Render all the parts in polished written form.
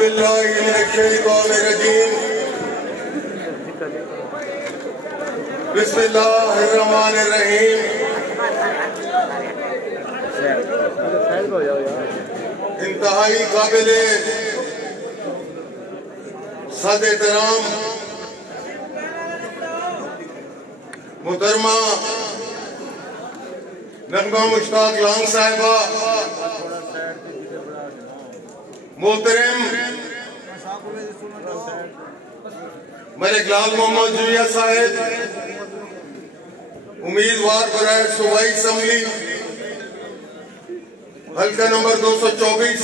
बिल्लाहि मिनश्शैतानिर्रजीम बिस्मिल्लाहिर्रहमानिर्रहीम। इंतहाई काबिले सद एहतराम मुहतरमा नगमा मुश्ताक लांग साहिबा, मोहतरम मलिक लाल मोहम्मद जुनिया साहिब, उम्मीदवार बराए सूबाई असम्बली हल्का नंबर 224,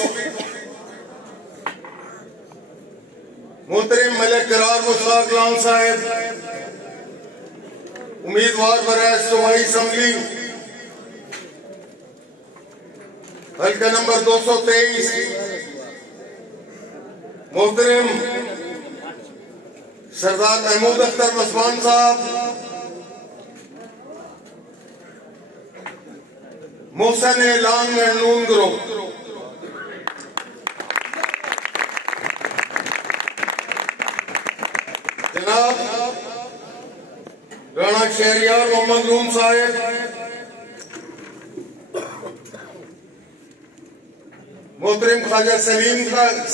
मोहतरम मलिक करार मुश्ताक लांग साहिब, उम्मीदवार बराए सूबाई असम्बली हल्का नंबर 223, मोहतरम सरदार महमूद अख्तर मस्मान साहब, मोहसन लांग एंड नून ग्रुप, जनाब राणा शहरियार मोहम्मद नून साहेब, मोहतरम ख्वाजा सलीम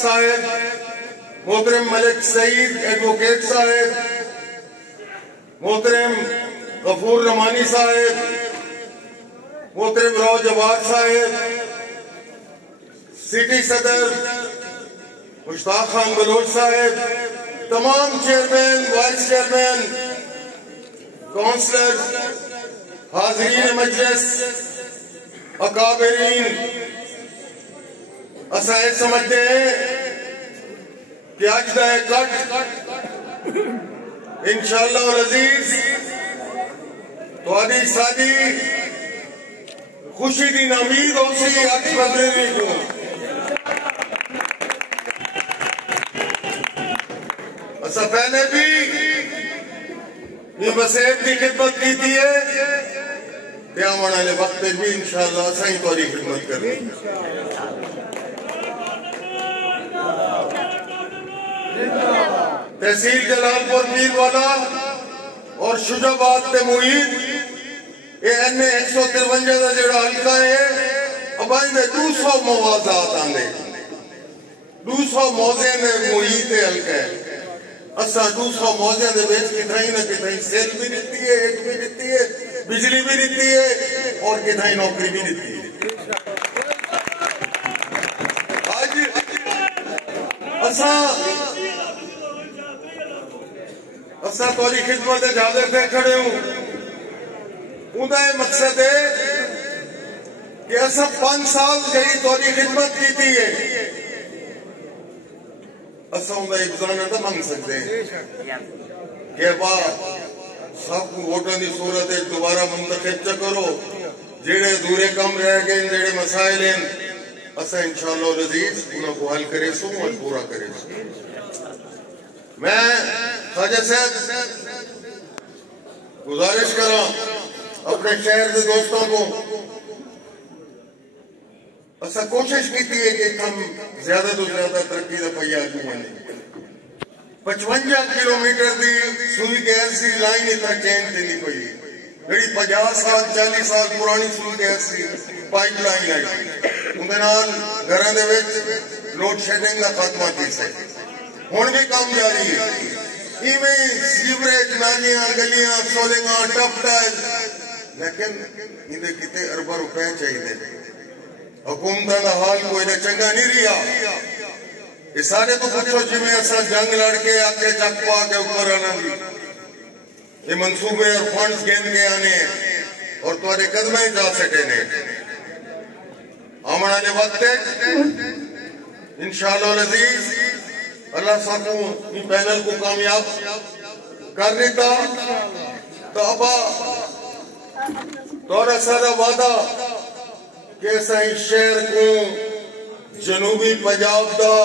साहेब, मोहतरम मलिक सईद एडवोकेट साहेब, मोहतरम गफूर रमानी साहेब, मोहतरम राव जवाद साहेब, सिटी सदर मुश्ताक खान बलोच साहेब, तमाम चेयरमैन, वाइस चेयरमैन, काउंसलर, हाजरीन मजलिस, अकाबरीन, असा समझते हैं कि अज का कट इंशाअल्लाह अजीज थोड़ी सादी खुशी की उम्मीद हो सी अज बदले को असा पहले भी बसेब की खिदमत की है, आने वाले वक्त भी इंशाअल्लाह असा ही थोड़ी खिदमत करें। तहसील जलालपुर पीरवाला और शुजाबाद ते मुईद एने 153 का जो हल्का है अब 200 मुआवजात आंदे 200 मौजे ने मुईद हल्का है। असा 200 मौजे दे विच किथाई ना किथाई सेल भी दिती है, एक भी दिती है, बिजली भी दिती है और किथाई नौकरी भी दिती है। आज असा थोड़ी खिदमत हाजिर थे खड़े हूं। उनका यह मकसद है कि असा 5 साल जी थोड़ी खिदमत की है, असा उनका गुजारा तो मंग सकते हैं कि वाह सब वोटों की सूरत दोबारा मुंतखब च करो, जेड़े अधूरे कम रह गए, जेड़े मसाइल हैं असा इंशाअल्लाह अजीज उनको हल करे सू और पूरा करे सू। मैं ख्वाजा साहब गुजारिश करा अपने शहर के दोस्तों को, असा कोशिश की है कि हम ज्यादा तो ज्यादा तरक्की का पहिया बने। 55 किलोमीटर की सुई गैस की लाइन इतना चेंज देनी पई, जी 50 साल 40 साल पुरानी सुई गैस की पाइप लाइन आई, उन्हें घर लोड शेडिंग का खात्मा की हुण भी काम जारी है। इवें सीवरेज नालियां गलियां सोलिंगा टप टाइल, लेकिन इन्हें कितने अरबा रुपए चाहिए। हुकूमत का हाल कोई ना चंगा नहीं रहा। ये सारे तो पूछो जिमें असा जंग लड़के आके चक पा के ऊपर आना भी ये मंसूबे और फंड्स गेंद के आने और तुम्हारे कदम ही जा सके ने। आने वाले वक्त इंशाअल्लाह अजीज अल्लाह सानू इस पैनल को कामयाब कर देता तो अब तोरा सारा वादा कि इस शहर को जनूबी पंजाब का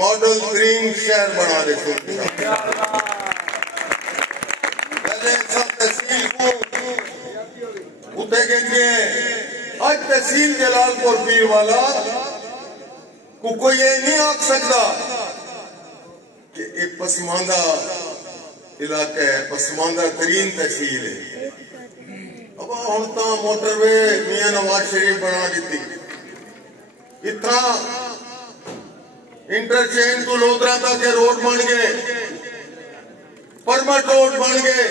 मॉडल 3 शहर बना दे। तहसील को उते आज तहसील जलालपुर पीरवाला कोई ये नहीं आख सकता कि एक पसमानदा इलाका है, पसमानदा तरीन तहसील है। अब हम तो मोटरवे मियां नवाज शरीफ बना दी, इतना इंटरचेंज तो लोधरा तक रोड बन गए, परमट रोड बन गए,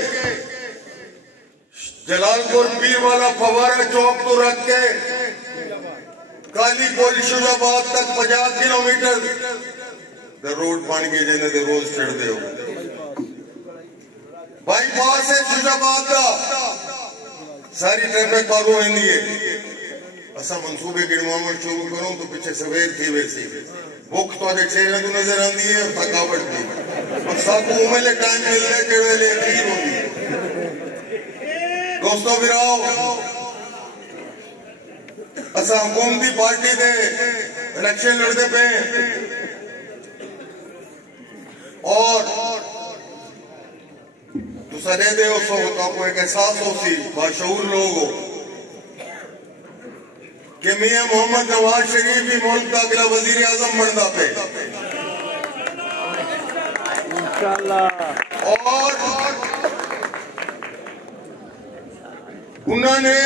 जलालपुर पीर वाला फवारा चौक तो रख के काली कोल शुजाबाद तक 50 किलोमीटर रोड बन गए, जिन्हें रोज चढ़ते हो। बाईपास है शुजाबाद का, सारी ट्रैफिक पारू होंगी है। असा मंसूबे गिणवावण शुरू करूं तो पीछे सवेर थी वैसी भुख तो चेहरे तो नजर आती है, थकावट भी, और साकू उमेले टाइम मिल रहे के वेले अखीर होती है। दोस्तों वीराओ, असा हुकूमती पार्टी दे इलेक्शन लड़ते पे और तुसा दे दे उस को एक एहसास हो सी बाशऊर लोग हो कि मियां मोहम्मद नवाज शरीफ भी मुल्क का अगला वजीर आजम बनता पे, और उन्होंने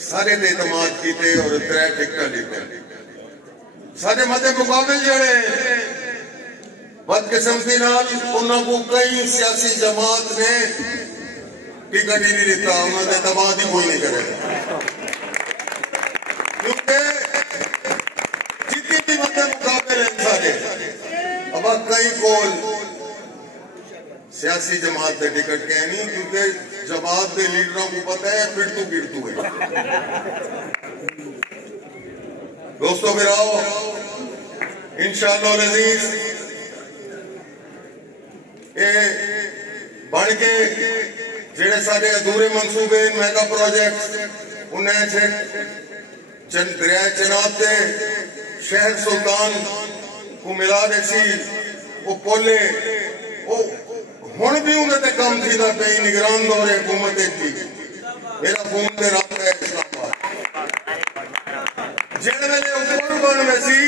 सारे एतमाद किए और 3 टिकट लीते। सारे मते मुकाबले जड़े बदकिस्मती नाल उन्होंने को कई सियासी जमात ने टिकट ही नहीं दिता, उन्होंने एतमाद ही कोई नहीं करेगा, क्योंकि जितने भी मते मुकाबले हैं सारे अब कई कोल सियासी जमात के टिकट के नहीं, क्योंकि जमात के लीडरों को पता है फिरतू गिरतू है। दोस्तों मेराओ, इंशाअल्लाह अजीज ये बन के जेड़े सारे अधूरे मंसूबे मेगा प्रोजेक्ट उन्हें दरिया चनाब से शहर सुल्तान को मिला देसी वो पोले हुण भी उन्हें कम थी पे निगरान दौरे हुकूमत की। मेरा फोन से रास्ता है इस्लामाबाद जिहड़े वेले उपर बन वैसी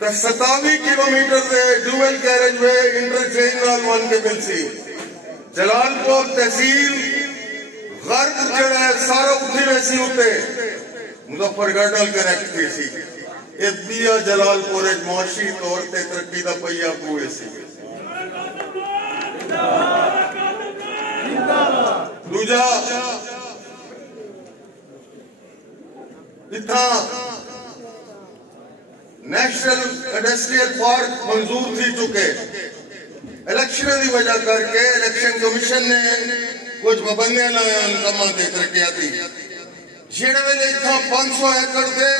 तो 27 किलोमीटर के ड्यूअल कैरेज वे इंटरचेंज नाल बन के मिलसी। जलालपुर तहसील गर्द जड़ा है सारा उठी वैसी उते मुजफ्फरगढ़ नाल कनेक्ट थी सी। ये बिया जलालपुर मुआशी तौर ते तरक्की दा पहिया पूए सी। दूजा इतना नेशनल इंडस्ट्रियल पार्क मंजूर थी चुके, इलेक्शन की वजह करके इलेक्शन कमीशन ने कुछ पाबंदियां लाया कमां ते तरक्कियाती। जेड़े वेले इतना 500 एकड़ से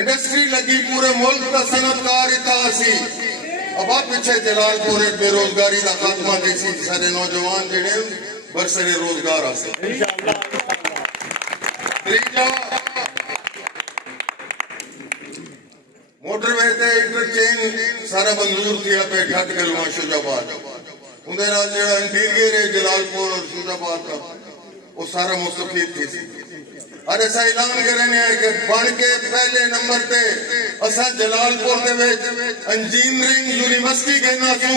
इंडस्ट्री लगी पूरे मुल्क का सनतकार इतना सी। अब आप पीछे जलालपुर बेरोजगारी का खात्मा देखी, सारे नौजवान जेड़े बरसरे रोजगार आसे। मोटरवे ते इंटरचेंज सारा मंजूर किया पे घट गलवा शुजाबाद उनके नाल जेड़ा इंटीरियर है जलालपुर और शुजाबाद का वो सारा मुस्तफीद थी सी। और ऐसा ऐलान करने है कि बन के पहले नंबर पे असा जलालपुर दे विच इंजीनियरिंग यूनिवर्सिटी कहना छू।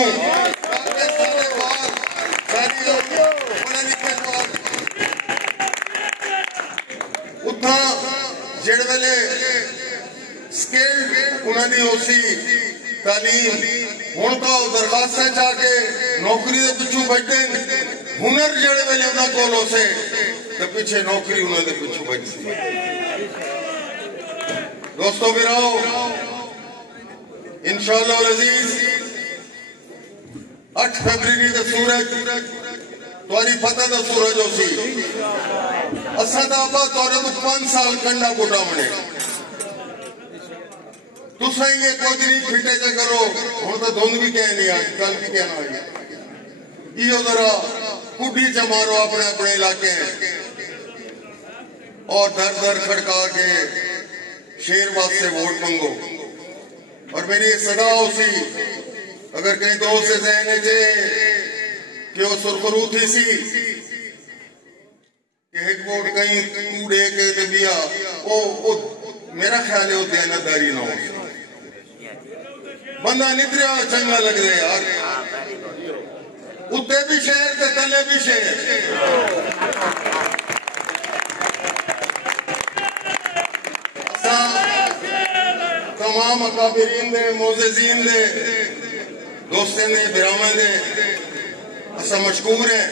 उतना जेड़े वेले स्किल्ड उन्होंने उसी तालीम हुण तो दरखास्त जाके नौकरी के पिछू बैठे हुनर जेड़े वेले उन्होंने कोल उसे तो पीछे नौकरी उन्होंने पिछू बैठी। दोस्तों मेराओ, इंशाअल्लाह अजीज 8 फरवरी का सूरज तुम्हारी फतह का सूरज हो सी। असा तो 5 साल कंडा गोटा बने तुसा ये कुछ नहीं फिटे से करो हूं तो धुंध भी कह नहीं आई कल भी कहना आई यो जरा कुड़ी च मारो अपने अपने इलाके और दर दर खड़का के शेर वास्ते वोट मांगो। और मेरी सदा उसी अगर कहीं दोस्त से सहने चे कि वो सुरखरू थी सी कि एक वोट कहीं कूड़े के बिया ओ मेरा ख्याल है वो दयानतदारी ना होगी। बंदा निद्रिया चंगा लग रहा यार, उत्ते भी शहर ते तले भी शहर। तमाम अकाबिरीन दे, मोज़ेज़ीन दे, दोस्तों दे, बिरामा दे असा मशकूर है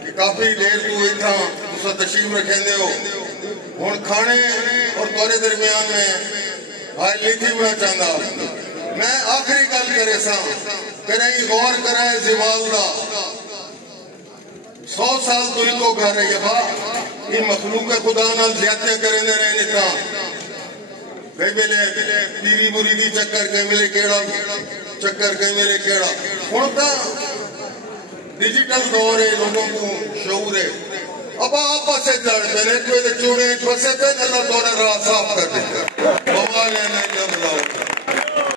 कि काफी देर तू इतना तुसा तशरीफ रखेंदे हो। हुण खाने और तोरे दरमियान में भाई लिखी होना चाहता। मैं आखिरी गल करे सा करें गौर करे जिवाल दा 100 साल तो इको घर है ये बा ये मखलूक खुदा नाल ज़्यादतियां करेंदे रहे निता। कई वेले पीरी मुरीदी चक्कर, कई वेले केड़ा चक्कर, कई वेले केड़ा। हुण तां डिजिटल दौर है, लोगों को शऊर है। अब आपस से लड़ पे चूड़े फंसे पे अल्लाह तोड़ा राह साफ कर देगा।